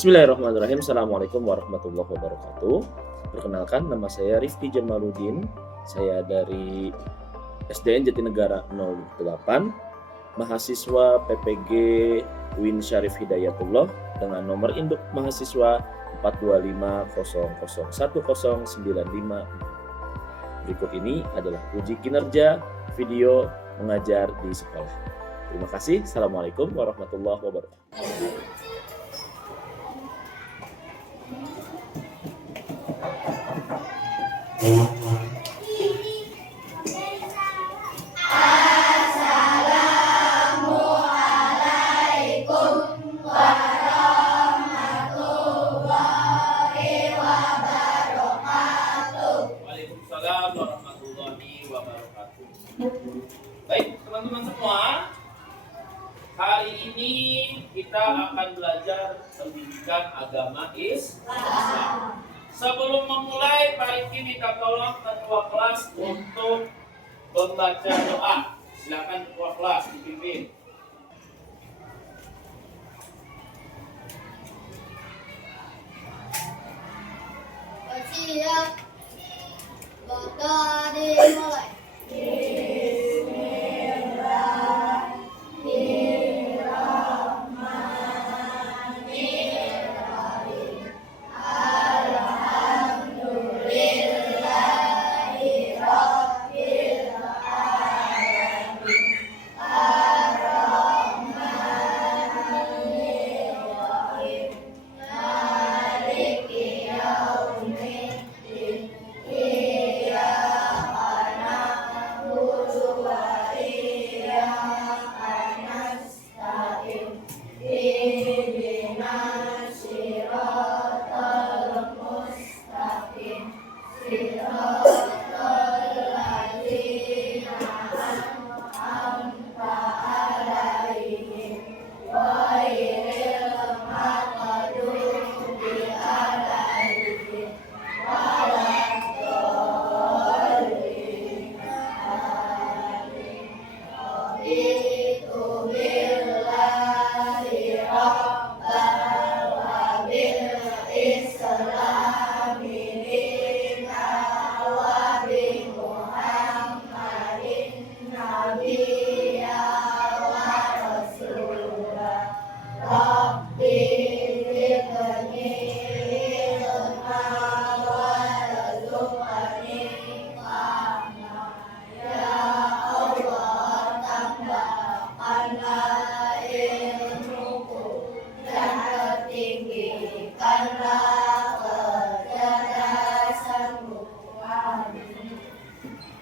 Bismillahirrahmanirrahim. Assalamualaikum warahmatullahi wabarakatuh. Perkenalkan, nama saya Rifki Jamaluddin. Saya dari SDN Jatinegara 08, mahasiswa PPG UIN Syarif Hidayatullah dengan nomor induk mahasiswa 425001095. Berikut ini adalah uji kinerja video mengajar di sekolah. Terima kasih. Assalamualaikum warahmatullahi wabarakatuh. Waalaikumsalam warahmatullahi wabarakatuh. Baik, teman-teman semua, hari ini kita akan belajar pendidikan agama Islam. Sebelum memulai, Pak Rifki minta tolong ketua kelas untuk membaca doa. Silakan ketua kelas dipimpin. Siap, bakal dimulai.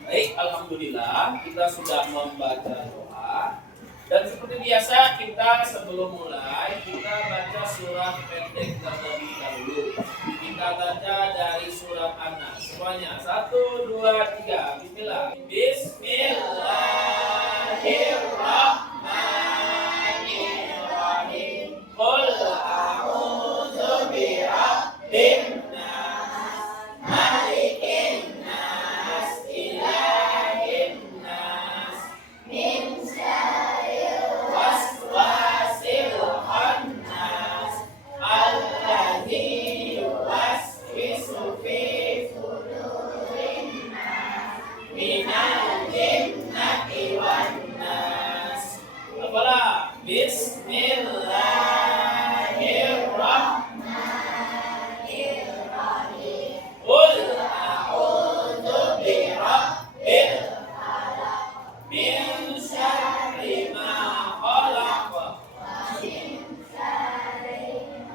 Baik, alhamdulillah kita sudah membaca doa. Dan seperti biasa kita sebelum mulai kita baca surah pendek terlebih dahulu. Kita baca dari surat An-Nas. Semuanya 1, 2, 3. Bismillah. Bismillahirrahmanirrahim. Qul a'udzu birabbin nas, malikin nas, ilahin nas, min syarril waswasil khannas, alladzi yuwaswisu fi sudurin nas, minal jinnati wan nas. Apalah? Bismillahirrahmanirrahim. Qul a'udzu birabbil falaq, min syarri ma khalaq,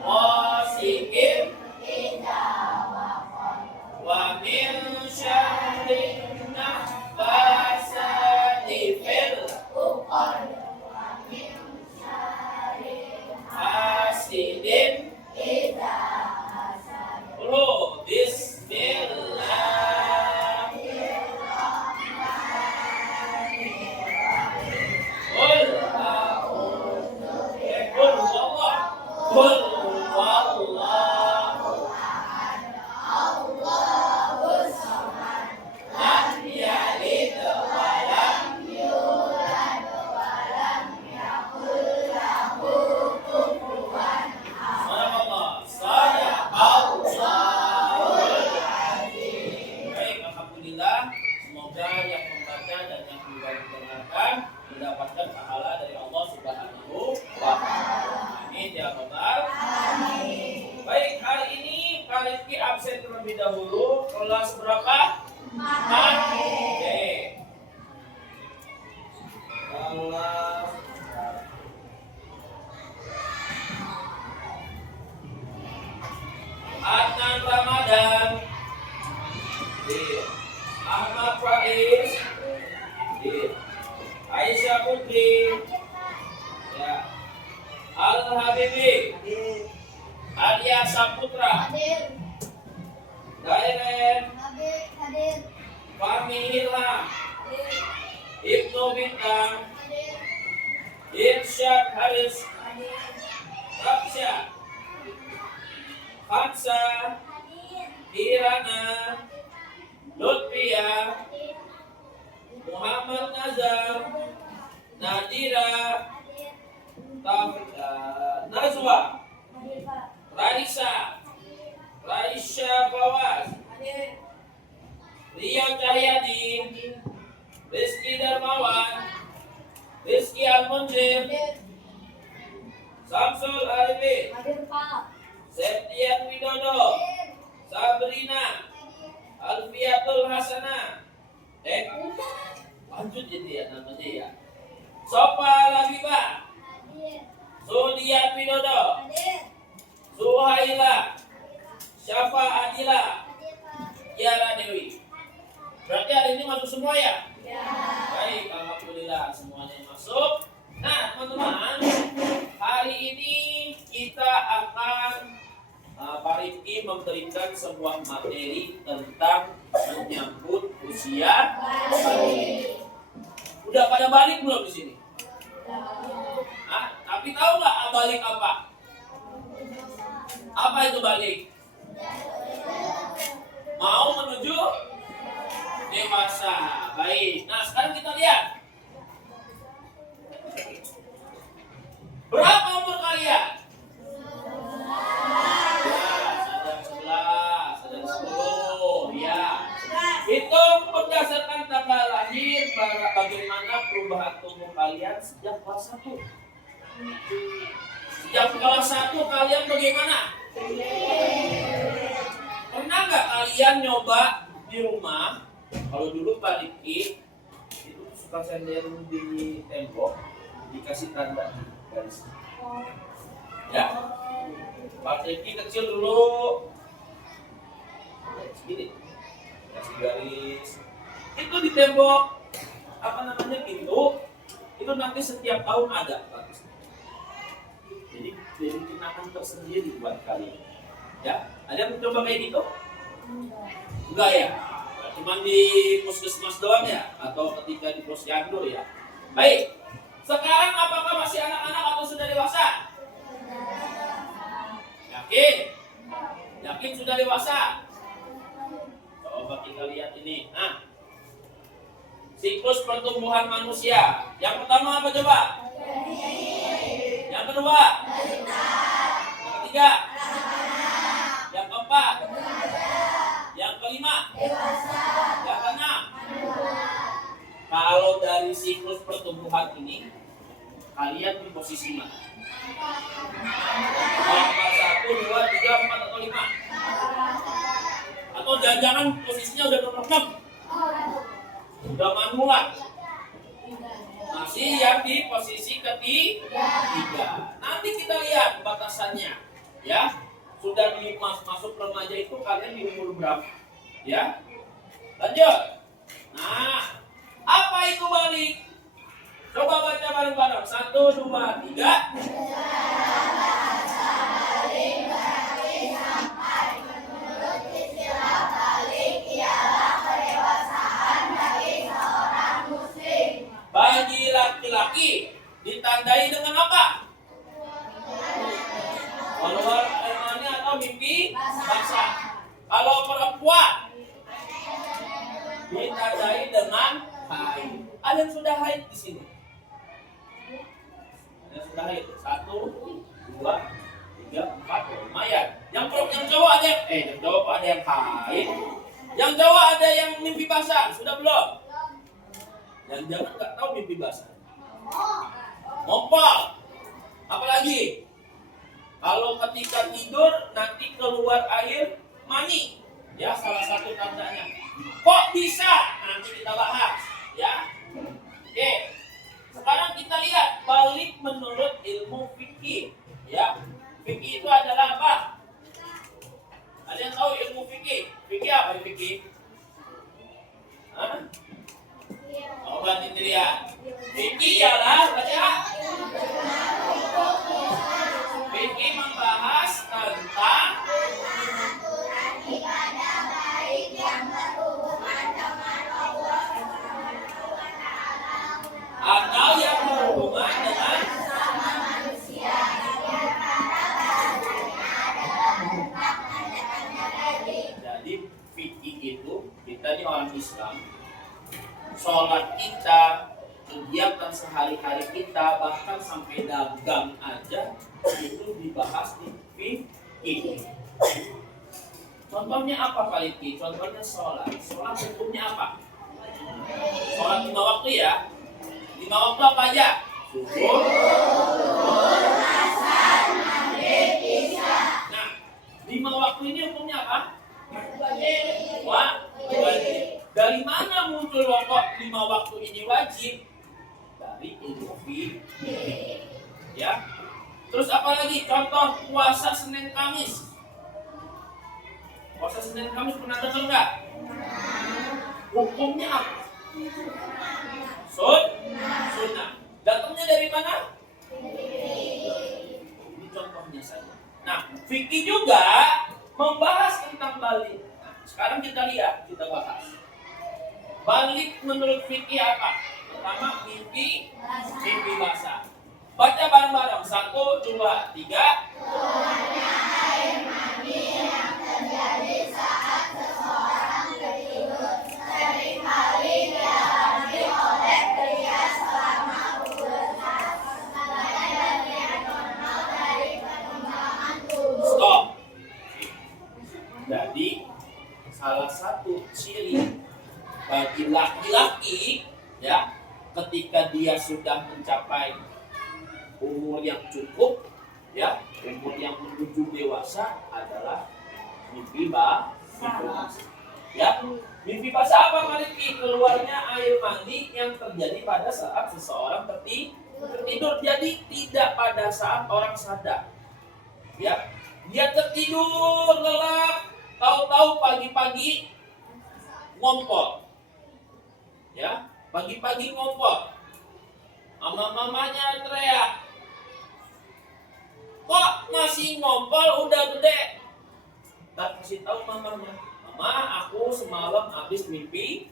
ghasiqin idza waqab, wa min syarri naffatsati Semoga yang membaca dan yang juga mendengarkan mendapatkan pahala dari Allah Subhanahu wa Ta'ala. Amin ya rabbal alamin. Baik, hari ini Pak Rifki absen terlebih dahulu. Kelas berapa? 4. Oke. Kelas Adnan Ramadan. Ahmad Faiz. Aisyah Putri. Ya. Al Habibi. Adia Saputra. Dairen. Fahmi Hilham. Ibnu Bintang. Irsyad Haris. Rapsya. Hansa. Irana. Lutfia. Muhammad Nazar. Nadira. Nazwa. Raisa. Raisya Bawas. Ria Cahyadi. Rizky Darmawan. Rizky Al-Munzir. Samsul Arifin. Septian Widodo. Sabrina. Alfiatul Hasanah. Lanjut ini ya namanya ya. Sofa Labibah. Sudiat Widodo. Suhaila. Syafa Adila. Yara Dewi. Berarti hari ini masuk semua ya? Baik, alhamdulillah semuanya masuk. Nah, teman-teman, hari ini kita akan Pak Rifki memberikan sebuah materi tentang menyambut usia balik. Udah pada balik belum di sini? Tapi tahu nggak balik apa? Apa itu balik? Mau menuju dewasa. Baik. Nah, sekarang kita lihat. Berapa umur kalian? Ada 10. Ya. Hitung berdasarkan tanggal lahir bagaimana perubahan tubuh kalian sejak kelas 1. Sejak kelas 1 kalian bagaimana? Pernah nggak kalian nyoba di rumah? Kalau dulu Pak Rifki itu suka sender di tembok dikasih tanda garis. Ya, Pak Rifki kecil dulu segini, kasih garis. Itu di tembok apa namanya pintu itu nanti setiap tahun ada bagus. Jadi kenangan tersendiri buat kalian. Ya, ada yang mencoba kayak gitu? Enggak ya? Cuman di puskesmas doang ya? Atau ketika di posyandu ya? Baik, sekarang apakah masih anak-anak atau sudah dewasa? Yakin? Yakin sudah dewasa? Coba kita lihat ini. Nah, siklus pertumbuhan manusia. Yang pertama apa coba? Yang kedua? Yang ketiga? Yang keempat? Yang kelima? Yang keenam? Kalau dari siklus pertumbuhan ini, kalian di posisi mana? Nomor 1, 2, 3, 4, atau 5? Atau jangan-jangan posisinya udah nomor 6? Udah manula? Masih yang di posisi ketiga. Nanti kita lihat batasannya, ya. Sudah masuk remaja itu kalian di umur berapa? Ya. Lanjut. Nah, apa itu balik? Coba baca bareng-bareng. 1, 2, 3. Bagi laki-laki ditandai dengan apa? Keluar air mani atau mimpi basah. Kalau perempuan ditandai dengan haid. Ada yang sudah haid di sini? Ada yang sudah haid? 1, 2, 3, 4, lumayan. Yang cowok ada yang cowok ada yang haid. Yang Jawa ada yang mimpi basah, sudah belum? Yang jangan nggak tahu mimpi basah. Ngompol. Apalagi kalau ketika tidur nanti keluar air mani, ya salah satu tandanya. Kok bisa? Nanti kita bahas, ya. Oke. Sekarang kita lihat balik menurut ilmu fikih, ya. Fikih itu adalah apa? Ada yang tahu ilmu fikih? Fikih apa fikih? Hah? Oh, bantu dia. Fikih ialah baca. Fikih membahas tentang atau yang berhubungan dengan jadi fikih itu kita ini orang Islam, sholat kita, kegiatan sehari-hari kita, bahkan sampai dagang aja itu dibahas di fikih. Contohnya apa Pak Liki? Contohnya sholat. Sholat hukumnya apa? Sholat 5 waktu ya. 5 waktu apa aja? Subuh. Nah, 5 waktu ini hukumnya apa? Wajib. Dari mana muncul kok 5 waktu ini wajib? Dari ilmu fikih. Ya. Terus apa lagi? Contoh puasa Senin Kamis. Puasa Senin Kamis pernah dengar nggak? Hukumnya apa? Sunnah. Datangnya dari mana? Ini contohnya saja. Nah, fikih juga membahas tentang balik. Nah, sekarang kita lihat, kita bahas. Balik menurut fikih apa? Pertama, mimpi basah. Baca bareng-bareng. 1, 2, 3. Stop. Jadi salah satu ciri bagi laki-laki ya, ketika dia sudah mencapai umur yang cukup ya, umur yang menuju dewasa adalah mimpi basah. Ya, mimpi basah apa Maliki? Keluarnya air mani yang terjadi pada saat seseorang tertidur. Jadi tidak pada saat orang sadar. Ya, dia tertidur lelap, tahu-tahu pagi-pagi ngompol. Ya, pagi-pagi ngompol. Mama-mamanya teriak, kok masih ngompol udah gede? Tak kasih tahu mamanya, mama aku semalam habis mimpi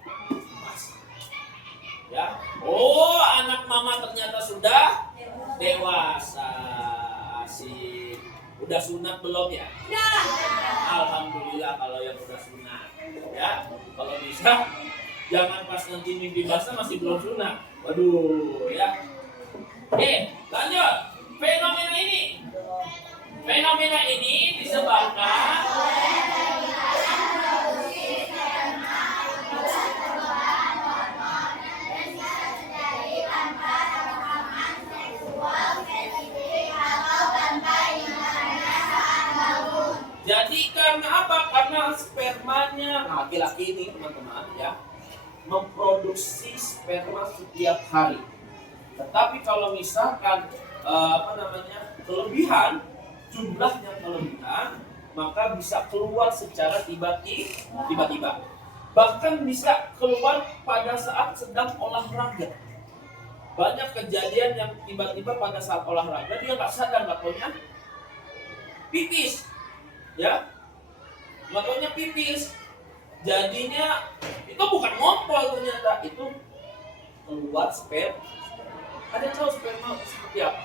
basah. Ya, oh anak mama ternyata sudah dewasa. Asik. Udah sunat belum ya? Alhamdulillah kalau yang udah sunat. Ya, kalau bisa jangan pas nanti mimpi basah masih belum sunat. Waduh, ya. Oke, lanjut. Fenomena ini disebabkan jadi karena apa? Karena spermanya laki-laki ini teman-teman ya memproduksi sperma setiap hari. Tetapi kalau misalkan kelebihan, jumlahnya kelebihan, maka bisa keluar secara tiba-tiba. Bahkan bisa keluar pada saat sedang olahraga. Banyak kejadian yang tiba-tiba pada saat olahraga dia nggak sadar, nggak taunya pipis, ya, nggak taunya pipis. Jadinya itu bukan ngompol, ternyata itu keluar sperma. Ada tahu sperma seperti apa?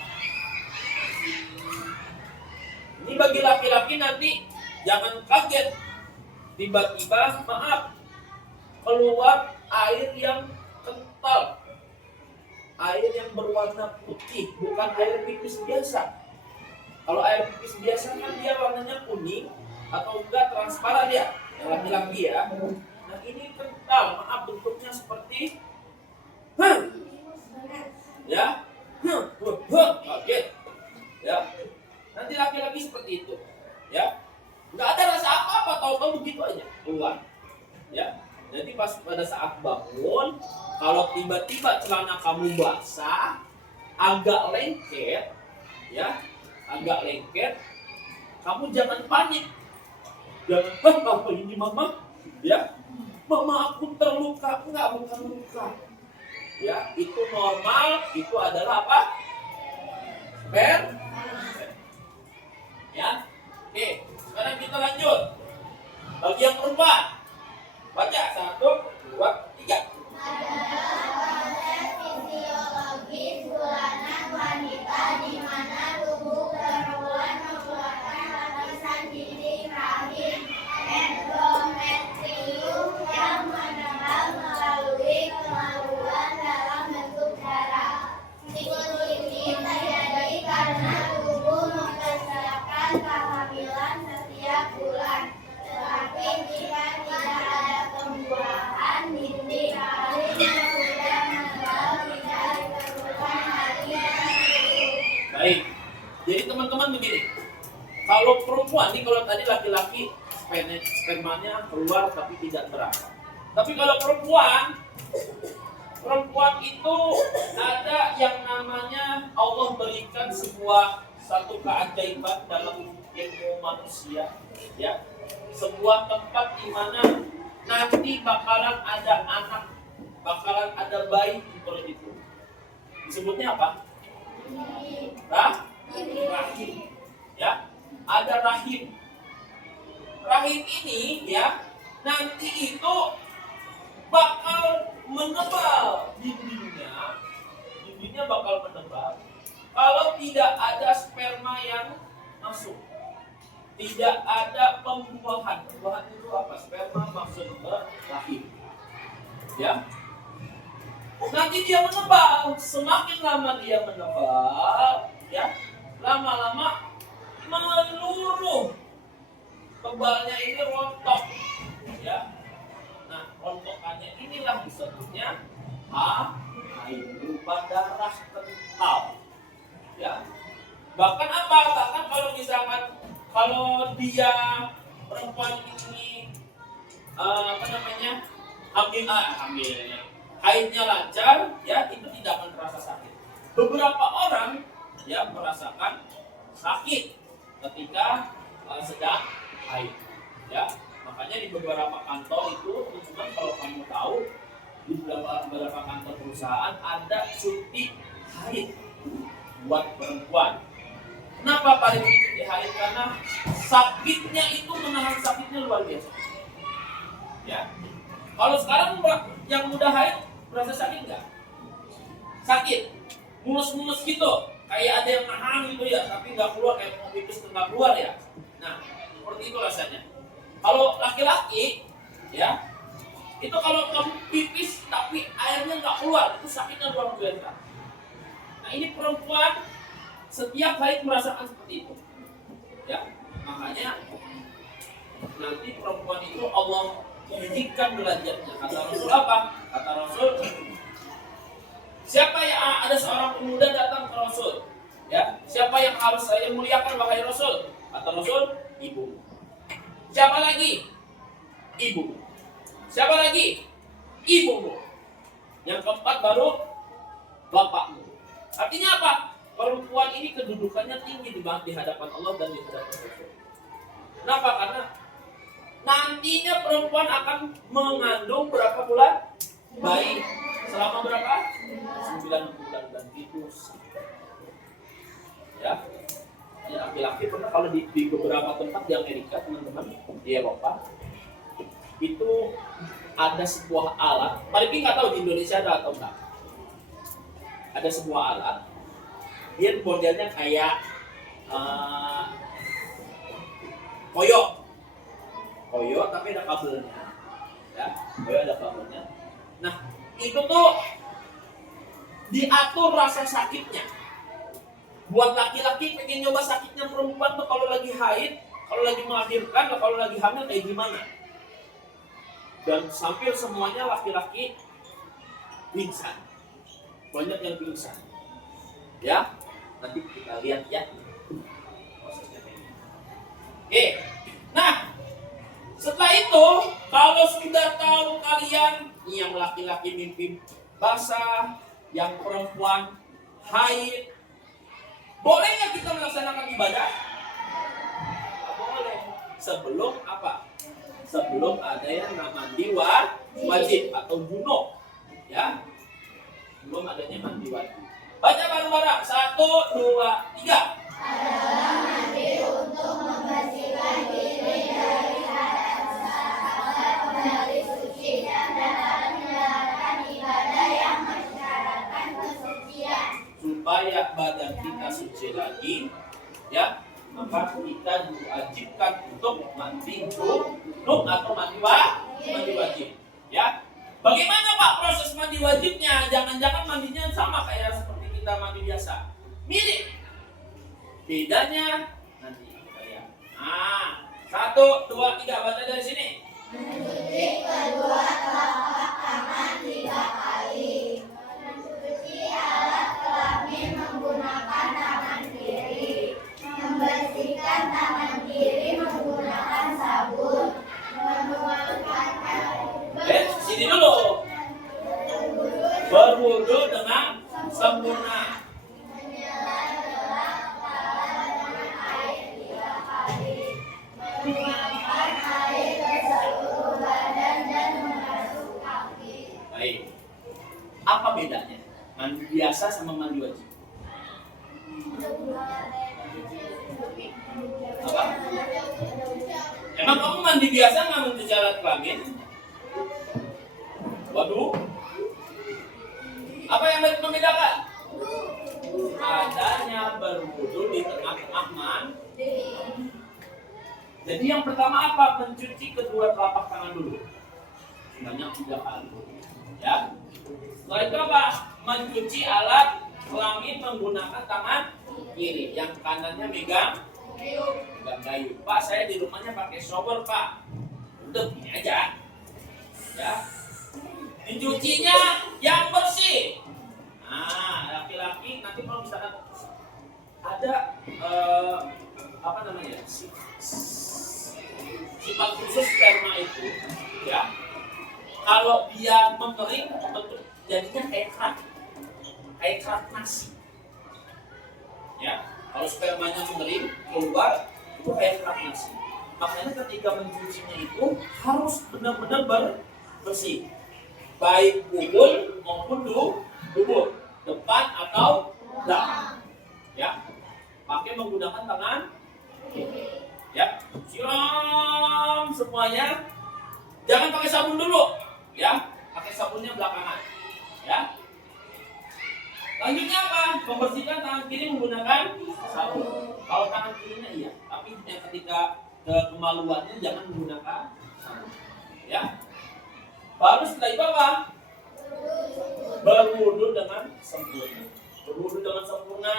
Ini bagi laki-laki nanti jangan kaget. Tiba-tiba keluar air yang kental, air yang berwarna putih, bukan air pipis biasa. Kalau air pipis biasa kan dia warnanya kuning atau enggak transparan ya. yang laki-laki ya. Nah ini kental, maaf bentuknya seperti ya, kaget, ya. Nanti laki-laki seperti itu, ya. Nggak ada rasa apa-apa, tahu-tahu begitu aja keluar, ya. Jadi pas pada saat bangun, kalau tiba-tiba celana kamu basah, agak lengket, ya, agak lengket, kamu jangan panik, jangan apa ini mama, ya, mama aku terluka, enggak bukan luka, ya, itu normal, itu adalah apa? Sper, ya. Oke, sekarang kita lanjut. Bagi yang perempuan, baca 1, 2, 3. Proses fisiologis bulanan wanita di mana tubuh perempuan mengeluarkan lapisan dinding rahim endometrium yang menebal melalui kemaluan dalam bentuk darah. Siklus ini terjadi karena tubuh mempersiapkan kehamilan setiap bulan. Tetapi jika tidak ada pembuahan, dinding rahim yang sudah menebal tidak diperlukan lagi untuk Baik. Jadi teman-teman begini. Kalau perempuan nih, kalau tadi laki-laki spermanya keluar tapi tidak terasa. Tapi kalau perempuan itu ada yang namanya Allah berikan satu keajaiban dalam ilmu manusia, ya. Sebuah tempat di mana nanti bakalan ada anak, bakalan ada bayi di perut itu. Disebutnya apa? Rahim, ya. Ada rahim. Rahim ini, ya, nanti itu bakal menebal dindingnya bakal menebal kalau tidak ada sperma yang masuk, tidak ada pembuahan itu apa? Sperma masuk ke rahim, ya. Nanti dia menebal, semakin lama dia menebal, ya, lama-lama meluruh, tebalnya ini rontok, ya. Nah, rontokannya inilah disebutnya haid, berupa darah kental, ya. Bahkan apa? Bahkan kalau misalkan kalau dia perempuan ini hamilnya, haidnya lancar, ya, itu tidak akan terasa sakit. Beberapa orang, ya, merasakan sakit ketika sedang haid, ya. Makanya di beberapa kantor itu, teman-teman, kalau kamu tahu, di beberapa kantor perusahaan ada cuti haid buat perempuan. Kenapa paling cuti haid? Karena sakitnya itu, menahan sakitnya luar biasa, ya. Kalau sekarang yang udah haid merasa sakit nggak? Sakit, mulus-mulus gitu, kayak ada yang nahan gitu ya, tapi nggak keluar, kayak mau pipis nggak keluar ya. Nah, seperti itu rasanya. Kalau laki-laki, ya, itu kalau kamu pipis tapi airnya nggak keluar, itu sakitnya luar biasa. Nah, ini perempuan setiap haid merasakan seperti itu, ya. Makanya nanti perempuan itu Allah tinggikan derajatnya. Kata Rasul apa? Kata Rasul, siapa yang ada seorang pemuda datang ke Rasul, ya, siapa yang harus saya muliakan wahai Rasul? Kata Rasul, ibu. Siapa lagi? Ibu. Siapa lagi? Ibumu. Yang keempat baru bapakmu. Artinya apa? Perempuan ini kedudukannya tinggi di hadapan Allah dan di hadapan Rasul. Kenapa? Karena nantinya perempuan akan mengandung berapa bulan? Bayi. Selama berapa? 9 bulan dan itu. Ya. Laki-laki pernah, kalau di beberapa tempat di Amerika, teman-teman, di Eropa, itu ada sebuah alat. Paling nggak tahu di Indonesia ada atau enggak. Ada sebuah alat. Dia modelnya kayak koyo, tapi ada kabelnya, ya. Koyo ada kabelnya. Nah, itu tuh diatur rasa sakitnya. Buat laki-laki pengen nyoba sakitnya perempuan tuh kalau lagi haid, kalau lagi melahirkan, kalau lagi hamil kayak gimana? dan hampir semuanya laki-laki pingsan. Banyak yang pingsan. Ya, nanti kita lihat ya prosesnya kayak gini. Oke, nah setelah itu kalau sudah tahu kalian yang laki-laki mimpi basah, yang perempuan haid, boleh nggak kita melaksanakan ibadah? Boleh. Sebelum apa? Sebelum ada yang mandi wajib atau junub, ya. Belum adanya mandi wajib. Baca bareng-bareng. 1, 2, 3. Adalah mandi untuk membersihkan diri dari hadas agar kembali suci dan dapat menjalankan ibadah yang mensyaratkan kesucian. Supaya badan kita suci lagi, ya, maka kita diwajibkan untuk mandi junub atau mandi wajib, ya. Bagaimana Pak proses mandi wajibnya? Jangan-jangan mandinya sama kayak seperti kita mandi biasa. Mirip. Bedanya nanti kita lihat. Nah, 1, 2, 3 baca dari sini. Mencuci kedua telapak tangan 3 kali. Mencuci alat kelamin menggunakan tangan kiri. Membersihkan tangan kiri menggunakan sabun. Menuangkan Sini dulu. Berwudu dengan sempurna. menyela-nyela kepala dengan air 3 kali. Menuangkan air ke seluruh badan dan membasuh kaki. Baik. Apa bedanya? Mandi biasa sama mandi wajib? Apa? Emang kamu mandi biasa nggak mencuci alat kelamin? Waduh. Apa yang membedakan? Adanya berwudu di tengah-tengah mandi. Jadi yang pertama apa? Mencuci kedua telapak tangan dulu. Sebanyak 3 kali. Ya. Setelah itu apa? Mencuci alat kelamin menggunakan tangan kiri. Yang kanannya megang kayu. Pak, saya di rumahnya pakai shower, Pak. Udah gini aja. Ya. Dicucinya yang bersih. Nah, laki-laki nanti kalau misalkan ada apa namanya? Sifat khusus sperma itu, ya. Kalau dia mengering, bentuk jadinya kayak kerak nasi. Ya, kalau spermanya mengering keluar itu kayak kerak nasi. Makanya ketika mencucinya itu harus benar-benar bersih. Baik kubul maupun dubur, depan atau belakang, ya, pakai menggunakan tangan, ya, siram semuanya, jangan pakai sabun dulu, ya, pakai sabunnya belakangan, ya. Lanjutnya apa? Membersihkan tangan kiri menggunakan sabun. Kalau tangan kirinya iya, tapi ketika kemaluannya jangan menggunakan sabun, ya. Baru setelah itu apa? Berwudu dengan sempurna. Berwudu dengan sempurna.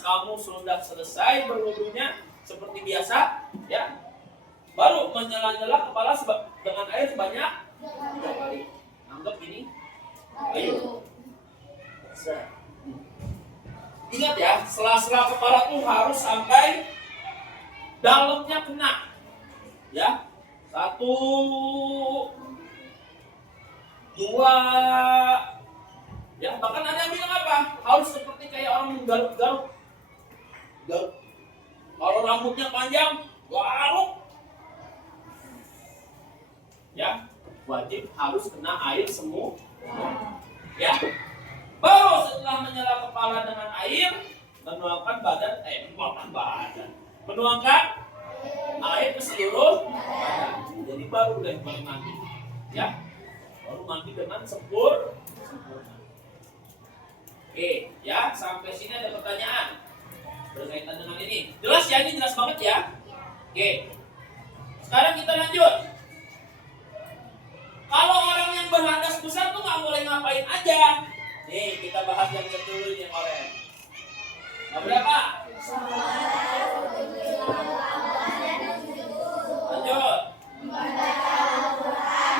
Kamu sudah selesai berwudunya seperti biasa, ya. Baru menyela-nyela kepala dengan air sebanyak 3 kali. Anggap ini. Ayo. Ingat ya, sela-sela kepala tuh harus sampai dalamnya kena. Ya. 1, 2, ya, bahkan ada yang bilang apa? Harus seperti kayak orang menggaruk-garuk. Kalau rambutnya panjang, garuk. Ya, wajib harus kena air semua. Ya, baru setelah menyela kepala dengan air, menuangkan air ke seluruh badan. Jadi baru deh mulai mandi. Ya. Baru mandi dengan sempurna. Oke, ya, sampai sini ada pertanyaan berkaitan dengan ini. Jelas ya, ini jelas banget ya. Oke. Sekarang kita lanjut. Kalau orang yang berhadas besar tuh nggak boleh ngapain aja. Nih, kita bahas yang kedua ini yang orange. Nah, berapa? Lanjut. Membaca Al-Quran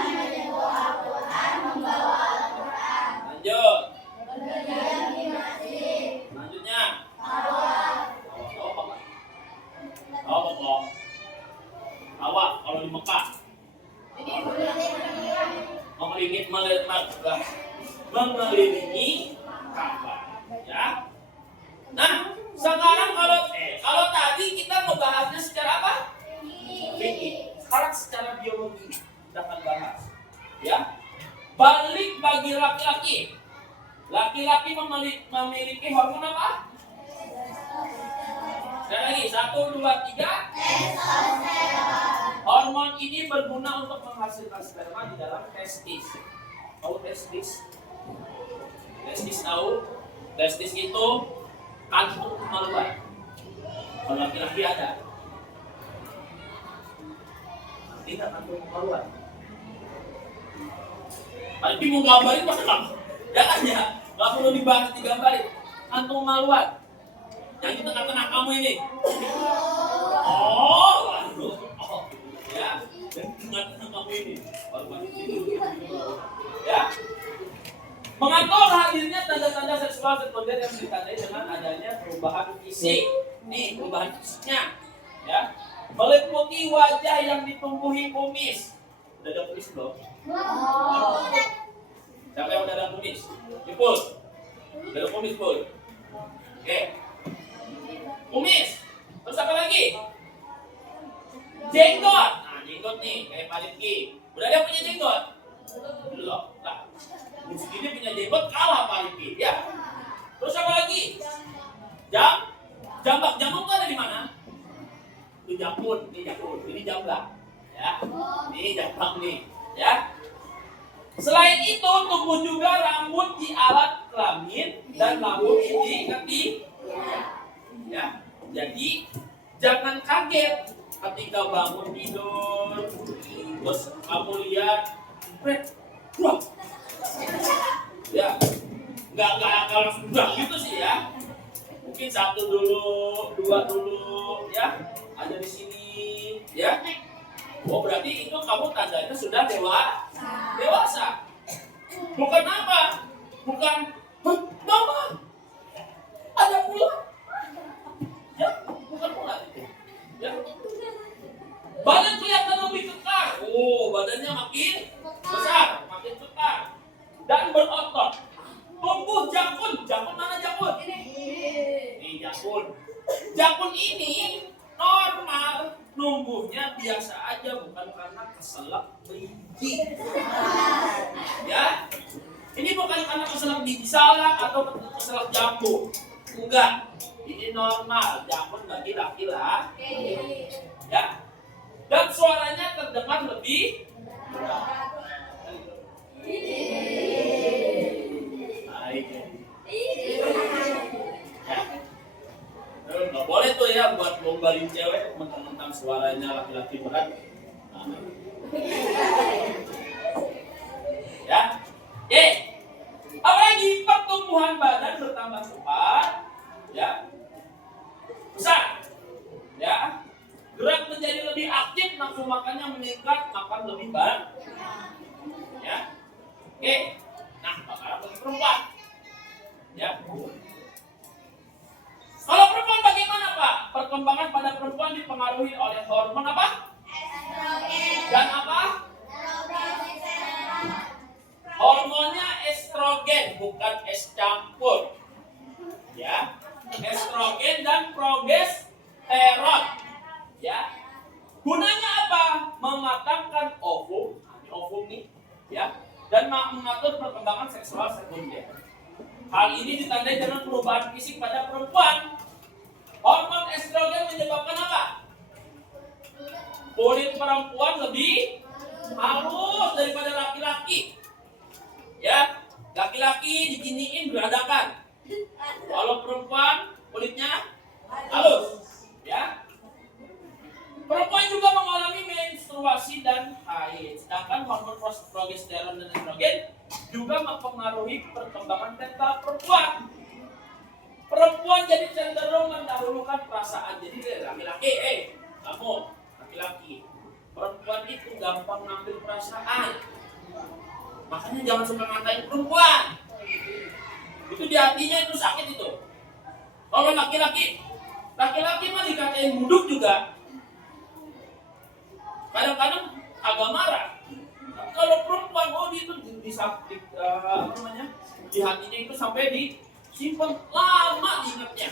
mengelilingi Ka'bah. Ya. Nah, sekarang kalau tadi kita membahasnya secara apa? Fikih. Sekarang secara biologi kita akan bahas. Ya. Balik bagi laki-laki. Laki-laki memiliki hormon apa? Sekali lagi, 1, 2, 3. Hormon ini berguna untuk menghasilkan sperma di dalam testis. Tahu testis? Testis tahu? Testis itu kantung kemaluan. Kalau laki-laki ada. Tidak kantung kemaluan. Tapi mau gambarin masa nggak? Jangan ya, nggak perlu dibahas digambarin. Kantung kemaluan. Yang di tengah-tengah kamu ini. Oh, waduh. Oh, ya. Dan tengah-tengah kamu ini. Ya. Mengatur hadirnya tanda-tanda seksual sekunder yang ditandai dengan adanya perubahan fisik. Nih, perubahan fisiknya. Ya. Meliputi wajah yang ditumbuhi kumis. Udah ada kumis belum? Siapa yang udah ada kumis? Dipul. Udah ada kumis, Pul. Oke. Kumis. Terus apa lagi? Jenggot. Nah, jenggot nih, kayak Pak Rifki. Udah ada punya jenggot? Belum. Nah, ini punya jenggot kalah Pak Rifki. Ya. Terus apa lagi? Jambak. Jambak itu ada di mana? Itu jambut. Ini jambak. Ya. Ini jambak nih. Ya. Selain itu, tumbuh juga rambut di alat kelamin dan rambut di kaki. Ya. Jadi jangan kaget ketika bangun tidur, terus kamu lihat, wah, ya, nggak kalau langsung gitu sih ya. Mungkin 1 dulu, 2 dulu, ya, ada di sini, ya. Oh berarti itu kamu tandanya sudah dewasa. Bukan apa? Bukan, mama, ada pulang. Ya, bukan pula itu. Ya. Badan kelihatan lebih kekar. Oh, badannya makin besar, makin kekar dan berotot. Tumbuh jakun. Jakun mana jakun? Ini jakun. Jakun ini normal, numbuhnya biasa aja, bukan karena keselak biji. Ya. Ini bukan karena keselak biji salah atau keselak jambu. Enggak. Ini normal, jakun bagi laki-laki. Ya. Dan suaranya terdengar lebih berat. Baik. Ya. Nggak boleh tuh ya buat lombalin cewek mentang-mentang suaranya laki-laki berat. Nah. Ya. Apalagi pertumbuhan badan bertambah cepat. Ya. Besar. Ya. Gerak menjadi lebih aktif, nafsu makannya meningkat, makan lebih banyak. Ya. Oke. Nah, bakalan bagi perempuan. Ya. Kalau perempuan bagaimana, Pak? Perkembangan pada perempuan dipengaruhi oleh hormon apa? Dan apa? Hormonnya estrogen, bukan es campur. Ya. Estrogen dan progesteron. Ya. Gunanya apa? Mematangkan ovum, ovum nih, ya, dan mengatur perkembangan seksual sekunder. Hal ini ditandai dengan perubahan fisik pada perempuan. Hormon estrogen menyebabkan apa? Kulit perempuan lebih halus daripada laki-laki. Ya, laki-laki diginiin beradakan. Kalau perempuan kulitnya halus, ya. Perempuan juga mengalami menstruasi dan haid. Sedangkan hormon progesteron dan estrogen juga mempengaruhi perkembangan mental perempuan. Perempuan jadi cenderung mendahulukan perasaan. Jadi laki-laki, kamu laki-laki, perempuan itu gampang ngambil perasaan. Makanya jangan suka ngatain perempuan. Itu di hatinya itu sakit itu. Kalau laki-laki mah dikatain buduk juga. Kadang-kadang agak marah. Kalau perempuan, dia itu di hatinya itu sampai disimpan lama diingatnya.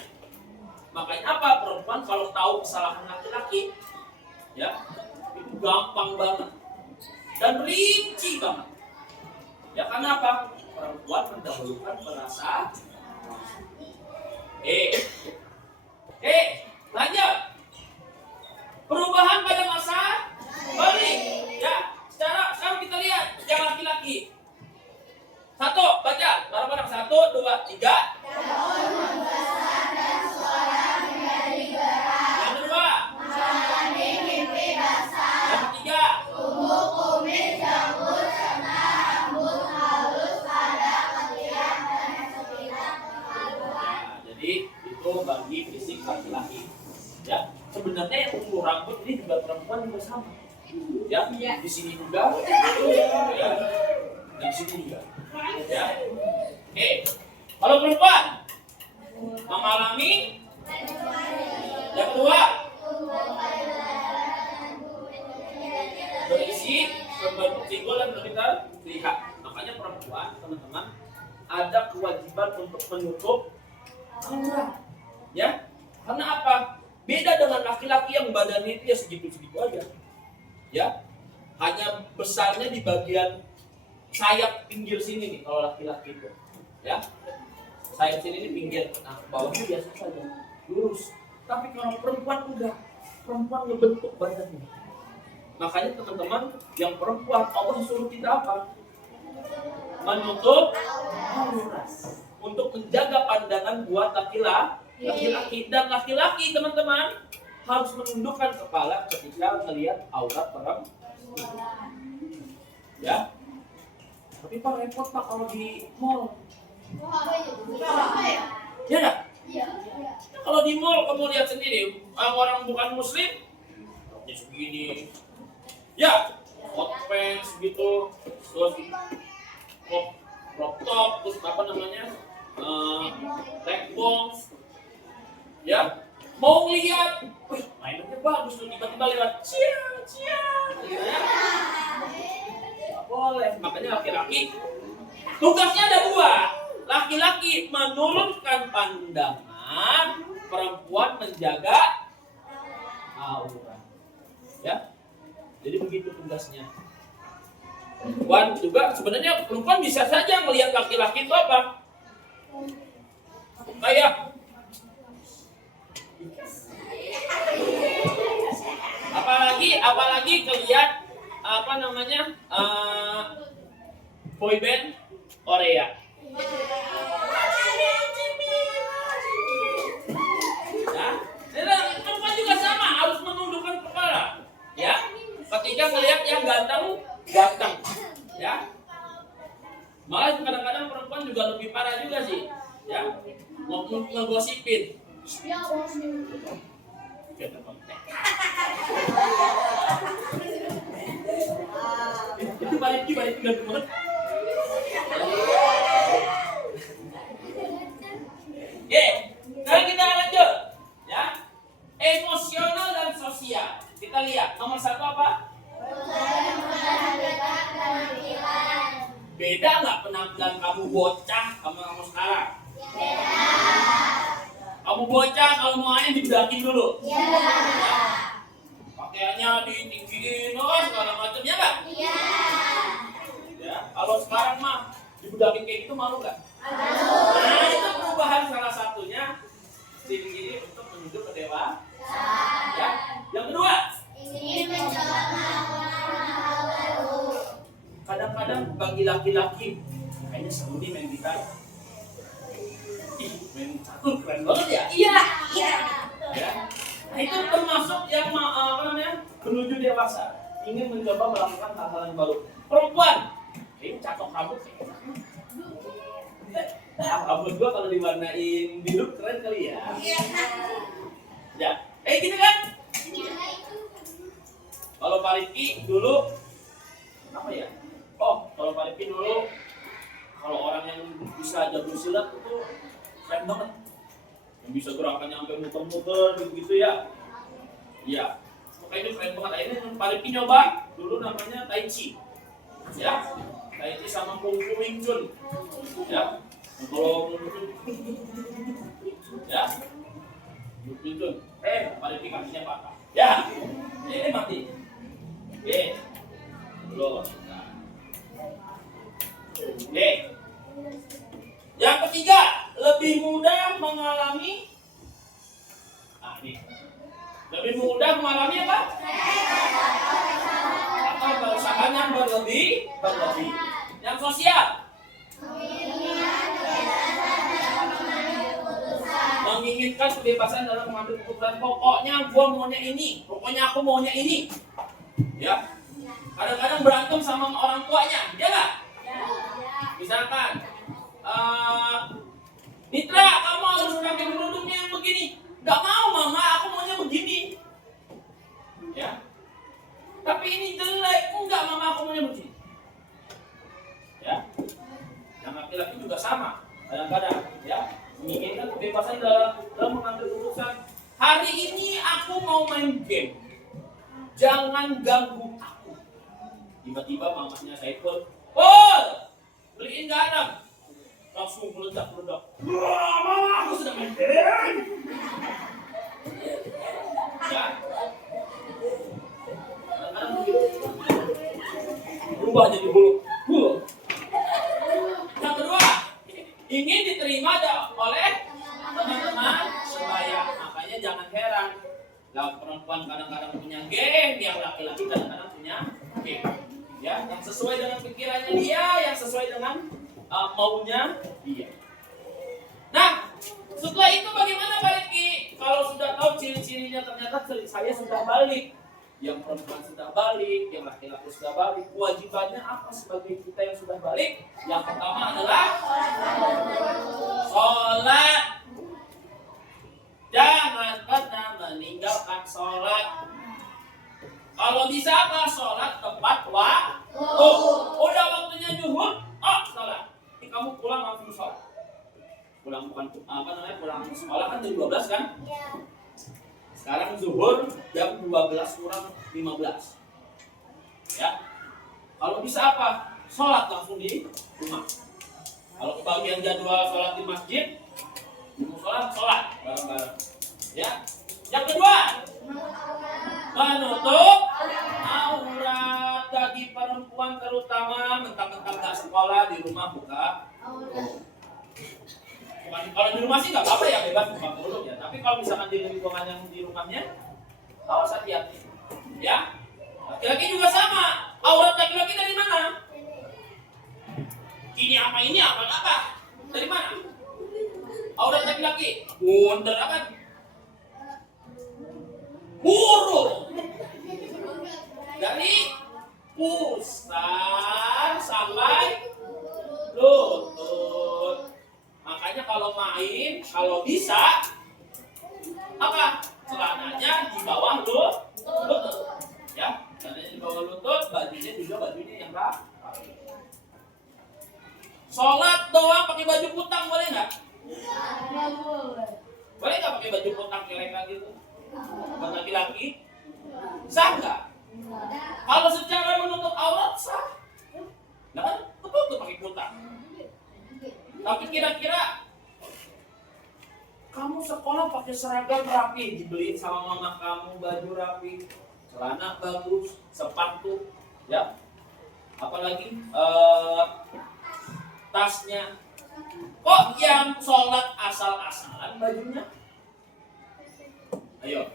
Makanya apa? Perempuan kalau tahu kesalahan laki-laki, ya itu gampang banget dan rinci banget. Ya karena apa? Perempuan mendahulukan perasaan. Lanjut. Perubahan pada masa balik. Ya, sekarang kita lihat yang laki-laki. Satu, baca. Bareng-bareng. 1, 2, 3. Daun membesar dan suara menjadi gerak. Yang kedua. Menjalani mimpi basah. Yang ketiga. Tubuh kumis jambul serta rambut halus pada ketiak dan sekitar kemaluan. Jadi itu bagi fisik laki-laki. Ya, sebenarnya yang tumbuh rambut ini juga perempuan juga sama. Ya, di sini juga. Ya, dan di sini juga. Ya. Kalau perempuan mengalami yang kedua berisi berbentuk simbol dan terlihat. Makanya perempuan, teman-teman, ada kewajiban untuk menutup aurat. Ya, karena apa? Beda dengan laki-laki yang badannya itu ya segitu-segitu aja. Ya, hanya besarnya di bagian sayap pinggir sini nih kalau laki-laki itu. Ya, sayap sini ini pinggir, nah bawahnya biasa saja, lurus. Tapi kalau perempuan udah, perempuan ngebentuk badannya. Makanya teman-teman, yang perempuan Allah suruh kita apa? Menutup aurat untuk menjaga pandangan buat laki-laki. Dan laki-laki teman-teman harus menundukkan kepala ketika melihat aurat perempuan. Ya. Tapi Pak repot Pak kalau di mall. Ya enggak? Kalau di mall kamu lihat sendiri, orang bukan muslim ya segini. Ya, hot pants gitu, terus crop top, terus apa namanya? Tank bongs. Ya, mau lihat, wih, mainannya bagus tuh, tiba-tiba lewat, cia, gitu ya. Nggak boleh, makanya laki-laki tugasnya ada 2. Laki-laki menurunkan pandangan, perempuan menjaga aurat. Ya, jadi begitu tugasnya. Perempuan juga sebenarnya perempuan bisa saja melihat laki-laki itu apa? Kayak apalagi kelihat apa namanya boyband Korea. Nah, perempuan juga sama harus menundukkan kepala. Ya, ketika melihat yang ganteng, ya. Malah kadang-kadang perempuan juga lebih parah juga sih, ya. Mau ngegosipin. Itu balik gantung banget. Sekarang kita lanjut, ya. Emosional dan sosial. Kita lihat nomor 1 apa? Beda nggak penampilan kamu bocah sama kamu sekarang? Beda. Kamu bocah kalau mau main dibedakin dulu. Iya. Pakaiannya ditinggiin, segala macam ya nggak? Iya. Ya, kalau sekarang mah dibedakin kayak gitu malu nggak? Malu. Nah, itu perubahan salah satunya ini untuk menuju ke dewa. Ya. Yang kedua, Ingin mencoba melakukan hal baru. kadang-kadang bagi laki-laki kayaknya seru nih main gitar. Main catur keren banget ya. Iya. Ya. Nah, itu termasuk yang apa namanya menuju dewasa, ingin mencoba melakukan hal-hal yang baru. Perempuan, ini catok rambut. Rambut gua kalau diwarnain biru keren kali ya. Ya, gitu kan? Kalau Pak Rifki dulu apa ya? Oh, kalau Pak Rifki dulu kalau orang yang bisa jago silat itu keren banget. Yang bisa gerakannya sampai muter-muter gitu ya. Iya. Makanya itu keren banget. Akhirnya Pak Rifki nyoba dulu namanya Tai Chi. Ya. Tai Chi sama Kung Fu Wing Chun. Ya. Kalau ya, itu, pada kakinya patah. Ya, ini mati. Oke, belum. Oke. Yang ketiga, lebih mudah mengalami. Ini. Lebih mudah mengalami apa? Atau perusahaan yang berlebih. Yang sosial. Menginginkan kebebasan dalam mengambil keputusan. Pokoknya gua maunya ini. Pokoknya aku maunya ini. Ya. Kadang-kadang berantem sama orang tuanya, ya nggak? Misalkan, Mitra, kamu harus pakai kerudungnya yang begini. Gak mau mama, aku maunya begini. Ya. Tapi ini jelek, enggak mama, aku maunya begini. Ya. Yang laki-laki juga sama. Kadang-kadang, ya, menginginkan kebebasan dalam mengambil keputusan. Hari ini aku mau main game. Jangan ganggu aku. Tiba-tiba mamanya Saiful, beliin garam. Langsung meledak-meledak. Wah, mama, aku sedang main game. Ya. Kadang-kadang begitu. Berubah jadi bulu. Yang kedua, ingin diterima oleh teman-teman sebaya. Makanya jangan heran. Lah perempuan kadang-kadang punya geng, yang laki-laki kadang-kadang punya geng. Ya, yang sesuai dengan pikirannya dia, yang sesuai dengan maunya dia. Nah, setelah itu bagaimana Pak Riki? Kalau sudah tahu ciri-cirinya ternyata saya sudah balik, yang perempuan sudah balik, yang laki-laki sudah balik. Kewajibannya apa sebagai kita yang sudah balik? Yang pertama adalah sholat. Jangan pernah meninggalkan sholat. Kalau bisa apa? Sholat tepat waktu. Udah waktunya zuhur, sholat. Ini kamu pulang langsung sholat. Pulang pulang sekolah kan jam 12 kan? Sekarang zuhur jam 12 kurang 15. Ya. Kalau bisa apa? Sholat langsung di rumah. Kalau kebagian jadwal sholat di masjid, sholat bareng-bareng. Ya. Yang kedua, menutup aurat. Bagi perempuan terutama, mentang-mentang gak sekolah di rumah buka. Kalau di rumah sih nggak apa-apa ya, bebas buka mulut ya. Tapi kalau misalkan di lingkungan yang di rumahnya, awas hati-hati. Ya, laki-laki juga sama. Aurat laki-laki dari mana? Ini apa? Dari mana? Aurat laki-laki, bundar apa? Burung. Dari pusar sampai lutut. Makanya kalau main, kalau bisa apa? Celananya di bawah lutut. Ya, celananya di bawah lutut, bajunya juga bajunya yang rapi. Sholat doang pakai baju kutang boleh nggak? Boleh nggak pakai baju kutang kelek gitu? Buat laki-laki? Sah nggak? Kalau secara menutup aurat sah. Nah kan betul pakai kutang. Tapi kira-kira kamu sekolah pakai seragam rapi, dibeliin sama mama kamu baju rapi, celana bagus, sepatu, ya, apalagi tasnya. Kok yang sholat asal-asalan bajunya? Ayo,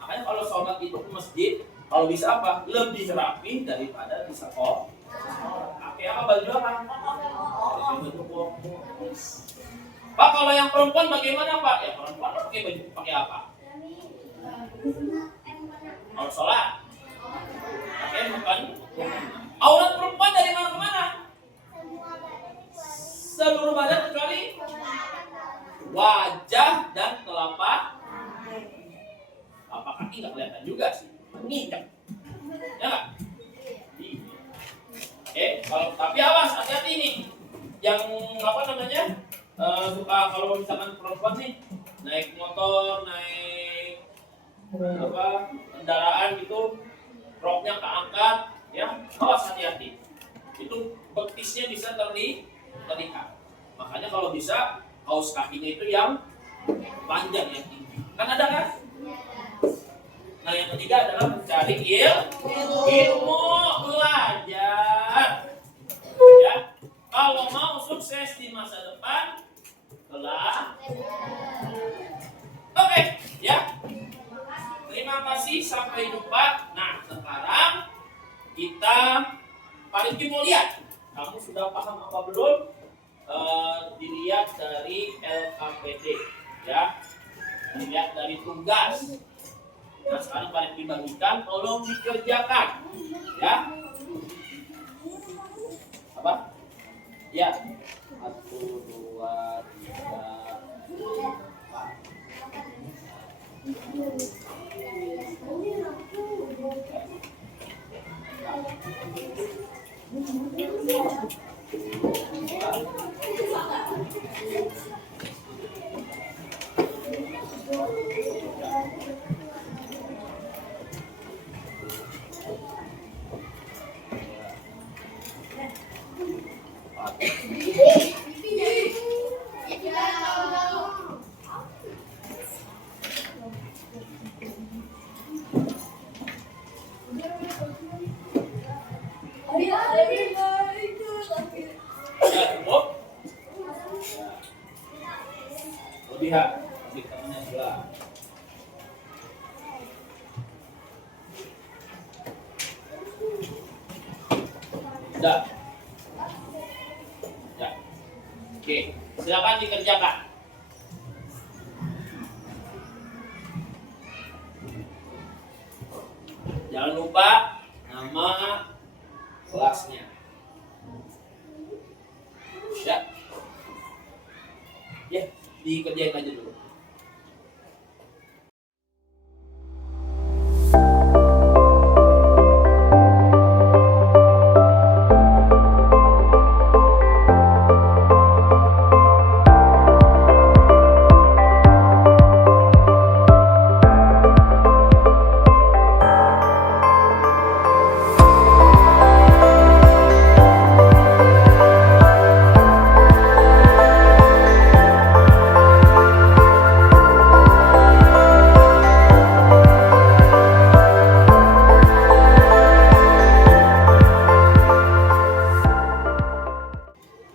makanya kalau sholat itu ke masjid, kalau bisa apa? Lebih rapi daripada di sekolah. Pakai apa baju apa? Pak, kalau yang perempuan bagaimana Pak? Ya perempuan pakai baju pakai apa? Kalau sholat pakai bukan. Aurat perempuan dari mana ke mana? Seluruh badan kecuali wajah dan telapak kaki nggak kelihatan juga sih. Menginjak, ya nggak? Kalau tapi awas hati-hati nih. Yang apa namanya? Suka kalau misalkan perempuan nih naik motor, naik kendaraan gitu, roknya keangkat, ya awas hati-hati. Itu betisnya bisa terlihat. Makanya kalau bisa kaos kakinya itu yang panjang, yang tinggi. Kan ada kan? Nah, yang ketiga adalah mencari ilmu, belajar. Ya, kalau mau sukses di masa depan, Oke, ya. Terima kasih, sampai jumpa. Nah, sekarang kita paling mau lihat. Kamu sudah paham apa belum? Dilihat dari LKPD, ya. Dilihat dari tugas. Nah, sekarang paling dibagikan, tolong dikerjakan, ya. Apa? Ya. 1, 2, 3, 4. Ya, cukup. Lihat, temannya sebelah. Sudah. Ya. Oke, silakan dikerjakan. Jangan lupa nama kelasnya. Ya. Ya, dikerjain aja dulu.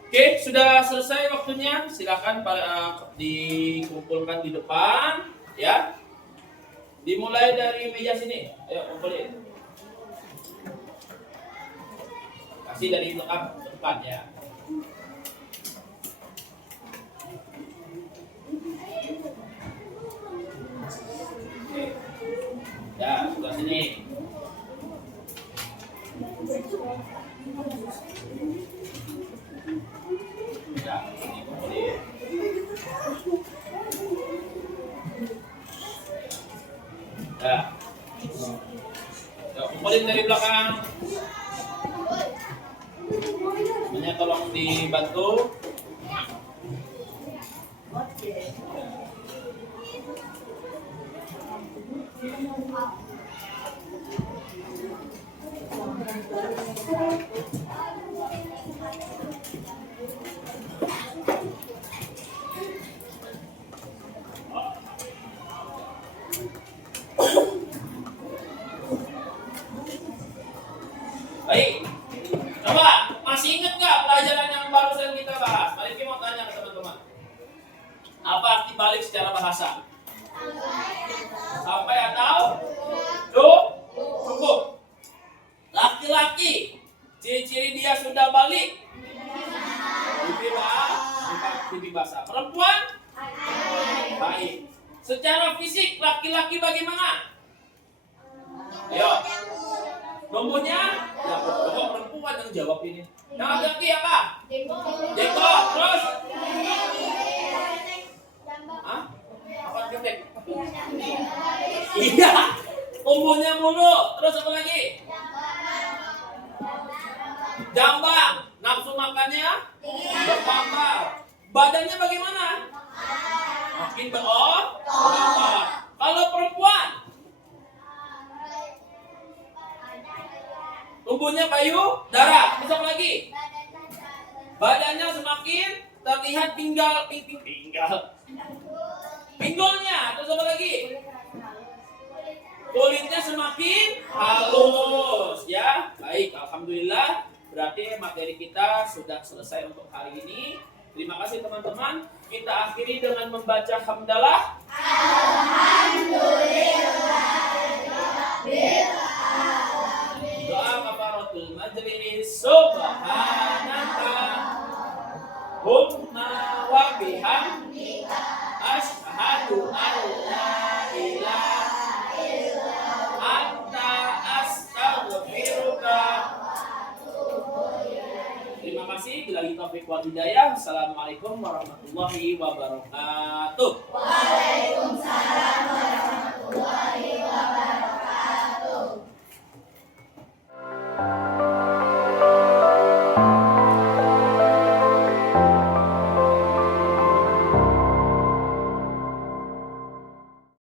Oke, sudah selesai waktunya. Silakan dikumpulkan di depan, ya. Dimulai dari meja sini. Ayo kumpulin. Kasih dari belakang ke depan, ya. Oke. Ya, sebelah sini. Ya, ini kumpulin. Ya. Ya, kumpulin dari belakang. Semuanya tolong dibantu. Baik, coba masih ingat nggak pelajaran yang barusan kita bahas? Mari kita mau tanya ke teman-teman. Apa arti balik secara bahasa? Sampai atau cukup. Laki-laki, ciri-ciri dia sudah balik. Bibi basah. Perempuan? Baik. Secara fisik laki-laki bagaimana? Ayo. Nomornya? Ya, coba perempuan yang jawab ini. Yang laki apa? Jenggot. Terus? Hah? Apa ketek? Iya. Tumbuhnya mulu. Terus apa lagi? Jambang. Nafsu makannya? Bertambah. Badannya bagaimana? Makin berotot. Kalau perempuan? Tubuhnya payudara. Terus apa lagi? Badannya semakin terlihat pinggulnya. Terus apa lagi? Kulitnya semakin halus ya. Baik, alhamdulillah. Berarti materi kita sudah selesai untuk hari ini. Terima kasih teman-teman. Kita akhiri dengan membaca hamdalah. Doa kafaratul majlis. Subhanaka Humma wa bihamdika asyhadu an la ilaha illa anta astaghfiruka. Terima kasih. Billahi taufiq wal hidayah. Assalamualaikum warahmatullahi wabarakatuh.